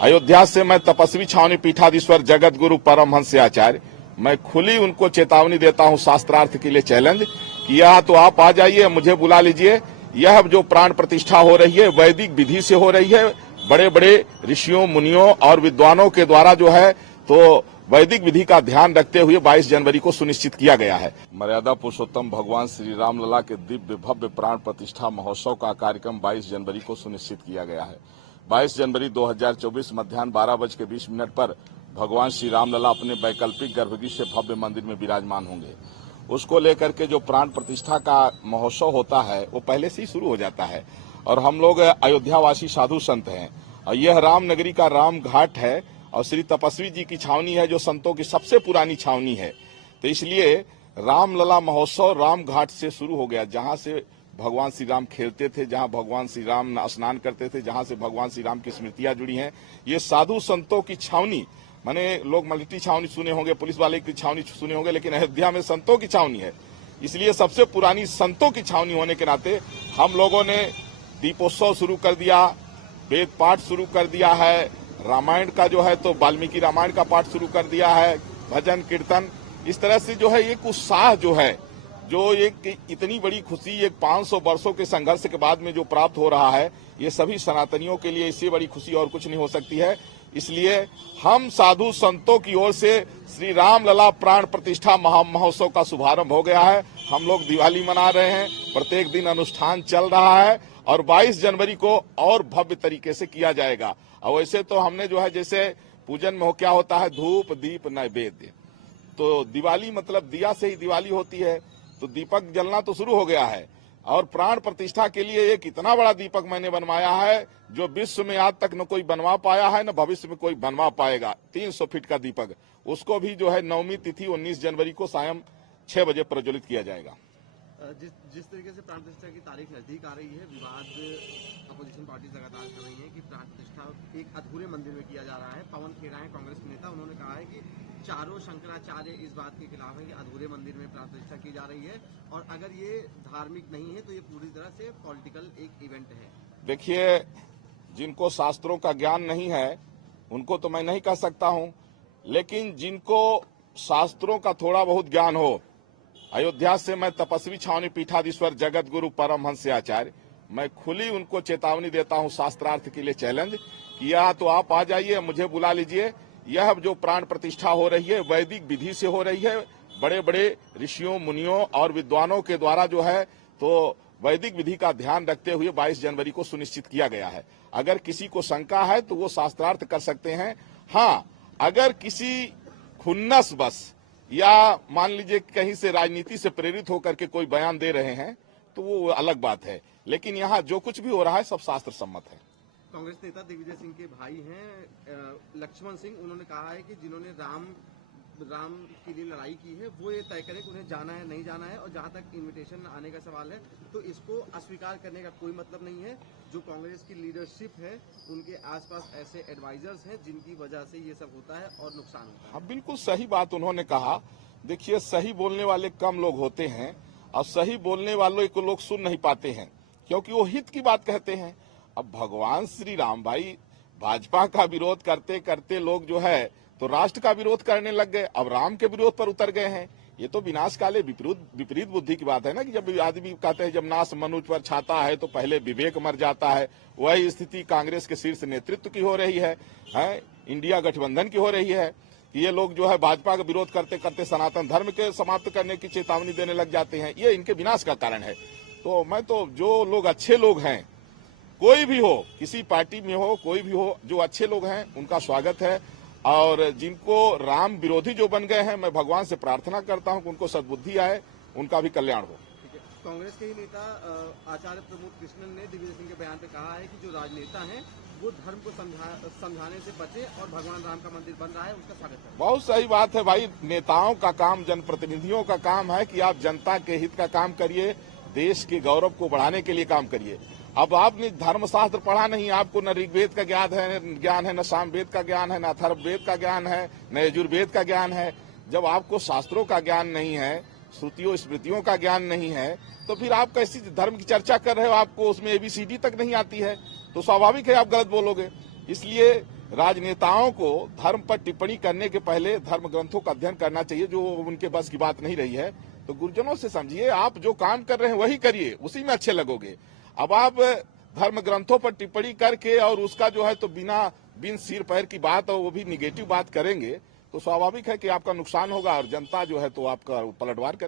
अयोध्या से मैं तपस्वी छावनी पीठाधीश्वर जगत गुरु परमहंस आचार्य मैं खुली उनको चेतावनी देता हूं, शास्त्रार्थ के लिए चैलेंज किया तो आप आ जाइए, मुझे बुला लीजिए। यह जो प्राण प्रतिष्ठा हो रही है वैदिक विधि से हो रही है, बड़े बड़े ऋषियों मुनियों और विद्वानों के द्वारा जो है तो वैदिक विधि का ध्यान रखते हुए 22 जनवरी को सुनिश्चित किया गया है। मर्यादा पुरुषोत्तम भगवान श्री राम लला के दिव्य भव्य प्राण प्रतिष्ठा महोत्सव का कार्यक्रम 22 जनवरी को सुनिश्चित किया गया है। 22 जनवरी 2024 मध्याह्न 12:20 पर भगवान श्री राम लला अपने वैकल्पिक गर्भगृह से भव्य मंदिर में विराजमान होंगे। उसको लेकर के जो प्राण प्रतिष्ठा का महोत्सव होता है वो पहले से ही शुरू हो जाता है और हम लोग अयोध्यावासी साधु संत हैं और यह राम नगरी का राम घाट है और श्री तपस्वी जी की छावनी है जो संतों की सबसे पुरानी छावनी है। तो इसलिए रामलला महोत्सव राम घाट से शुरू हो गया, जहां से भगवान श्री राम खेलते थे, जहां भगवान श्री राम स्नान करते थे, जहां से भगवान श्री राम की स्मृतियां जुड़ी हैं। ये साधु संतों की छावनी, माने लोग मिलिट्री छावनी सुने होंगे, पुलिस वाले की छावनी सुने होंगे, लेकिन अयोध्या में संतों की छावनी है। इसलिए सबसे पुरानी संतों की छावनी होने के नाते हम लोगों ने दीपोत्सव शुरू कर दिया, वेद पाठ शुरू कर दिया है, रामायण का जो है तो वाल्मीकि रामायण का पाठ शुरू कर दिया है, भजन कीर्तन, इस तरह से जो है एक उत्साह जो है, जो एक इतनी बड़ी खुशी एक 500 वर्षों के संघर्ष के बाद में जो प्राप्त हो रहा है, ये सभी सनातनियों के लिए इससे बड़ी खुशी और कुछ नहीं हो सकती है। इसलिए हम साधु संतों की ओर से श्री राम लला प्राण प्रतिष्ठा महोत्सव का शुभारंभ हो गया है। हम लोग दिवाली मना रहे हैं, प्रत्येक दिन अनुष्ठान चल रहा है और 22 जनवरी को और भव्य तरीके से किया जाएगा। और वैसे तो हमने जो है जैसे पूजन में क्या होता है, धूप दीप नैवेद्य, तो दिवाली मतलब दिया से ही दिवाली होती है, तो दीपक जलना तो शुरू हो गया है और प्राण प्रतिष्ठा के लिए एक इतना बड़ा दीपक मैंने बनवाया है जो विश्व में आज तक न कोई बनवा पाया है न भविष्य में कोई बनवा पाएगा। 300 फीट का दीपक, उसको भी जो है नवमी तिथि 19 जनवरी को सायं 6 बजे प्रज्वलित किया जाएगा। जिस तरीके से प्राण प्रतिष्ठा की तारीख नजदीक आ रही है, विवाद अपोजिशन पार्टी लगातार कर रही है कि प्राण प्रतिष्ठा एक अधूरे मंदिर में किया जा रहा है। पवन खेड़ा है कांग्रेस के नेता, उन्होंने कहा है कि चारों शंकराचार्य इस बात के खिलाफ है कि अधूरे मंदिर में प्राण प्रतिष्ठा की जा रही है और अगर ये धार्मिक नहीं है तो ये पूरी तरह से पॉलिटिकल एक इवेंट है। देखिए, जिनको शास्त्रों का ज्ञान नहीं है उनको तो मैं नहीं कह सकता हूं, लेकिन जिनको शास्त्रों का थोड़ा बहुत ज्ञान हो, अयोध्या से मैं तपस्वी छावनी पीठाधीश्वर जगत गुरु परमहंस आचार्य मैं खुली उनको चेतावनी देता हूं, शास्त्रार्थ के लिए चैलेंज किया तो आप आ जाइए, मुझे बुला लीजिए। यह जो प्राण प्रतिष्ठा हो रही है वैदिक विधि से हो रही है, बड़े बड़े ऋषियों मुनियों और विद्वानों के द्वारा जो है तो वैदिक विधि का ध्यान रखते हुए 22 जनवरी को सुनिश्चित किया गया है। अगर किसी को शंका है तो वो शास्त्रार्थ कर सकते हैं। हाँ, अगर किसी खुन्नस बस या मान लीजिए कहीं से राजनीति से प्रेरित होकर के कोई बयान दे रहे हैं तो वो अलग बात है, लेकिन यहाँ जो कुछ भी हो रहा है सब शास्त्र सम्मत है। कांग्रेस नेता दिग्विजय सिंह के भाई हैं लक्ष्मण सिंह, उन्होंने कहा है कि जिन्होंने राम के लिए लड़ाई की है वो ये तय करें कि उन्हें जाना है नहीं जाना है, और जहां तक इनविटेशन आने का सवाल है तो इसको अस्वीकार करने का कोई मतलब नहीं है। जो कांग्रेस की लीडरशिप है उनके आसपास ऐसे एडवाइजर्स हैं जिनकी वजह से ये सब होता है और नुकसान होता है। हाँ, बिल्कुल सही बात उन्होंने कहा। देखिए, सही बोलने वाले कम लोग होते हैं और सही बोलने वालों को लोग सुन नहीं पाते हैं क्योंकि वो हित की बात कहते हैं। अब भगवान श्री राम भाई भाजपा का विरोध करते करते लोग जो है तो राष्ट्र का विरोध करने लग गए, अब राम के विरोध पर उतर गए हैं। ये तो विनाशकाले विपरीत बुद्धि की बात है ना, कि जब आदमी कहते हैं जब नाश मनुष्य पर छाता है तो पहले विवेक मर जाता है। वही स्थिति कांग्रेस के शीर्ष नेतृत्व की हो रही है, इंडिया गठबंधन की हो रही है। ये लोग जो है भाजपा का विरोध करते करते सनातन धर्म के समाप्त करने की चेतावनी देने लग जाते हैं। ये इनके विनाश का कारण है। तो मैं तो जो लोग अच्छे लोग हैं, कोई भी हो, किसी पार्टी में हो, कोई भी हो, जो अच्छे लोग हैं उनका स्वागत है और जिनको राम विरोधी जो बन गए हैं, मैं भगवान से प्रार्थना करता हूं कि उनको सद्बुद्धि आए, उनका भी कल्याण हो। कांग्रेस के ही नेता आचार्य प्रमोद कृष्णन ने दिग्विजय सिंह के बयान पे कहा है कि जो राजनेता हैं वो धर्म को समझाने से बचे और भगवान राम का मंदिर बन रहा है, उसका स्वागत करें। बहुत सही बात है भाई। नेताओं का काम, जनप्रतिनिधियों का काम है कि आप जनता के हित का काम करिए, देश के गौरव को बढ़ाने के लिए काम करिए। अब आपने धर्मशास्त्र पढ़ा नहीं, आपको न ऋग्वेद का ज्ञान है, न सामवेद का ज्ञान है, न अथर्ववेद का ज्ञान है, न यजुर्वेद का ज्ञान है। जब आपको शास्त्रों का ज्ञान नहीं है, श्रुतियों स्मृतियों का ज्ञान नहीं है, तो फिर आप कैसी धर्म की चर्चा कर रहे हो? आपको उसमें ABCD तक नहीं आती है तो स्वाभाविक है आप गलत बोलोगे। इसलिए राजनेताओं को धर्म पर टिप्पणी करने के पहले धर्म ग्रंथों का अध्ययन करना चाहिए, जो उनके बस की बात नहीं रही है। तो गुरुजनों से समझिए, आप जो काम कर रहे हैं वही करिए, उसी में अच्छे लगोगे। अब आप धर्म ग्रंथों पर टिप्पणी करके और उसका जो है तो बिन सिर पैर की बात और वो भी निगेटिव बात करेंगे तो स्वाभाविक है कि आपका नुकसान होगा और जनता जो है तो आपका पलटवार कर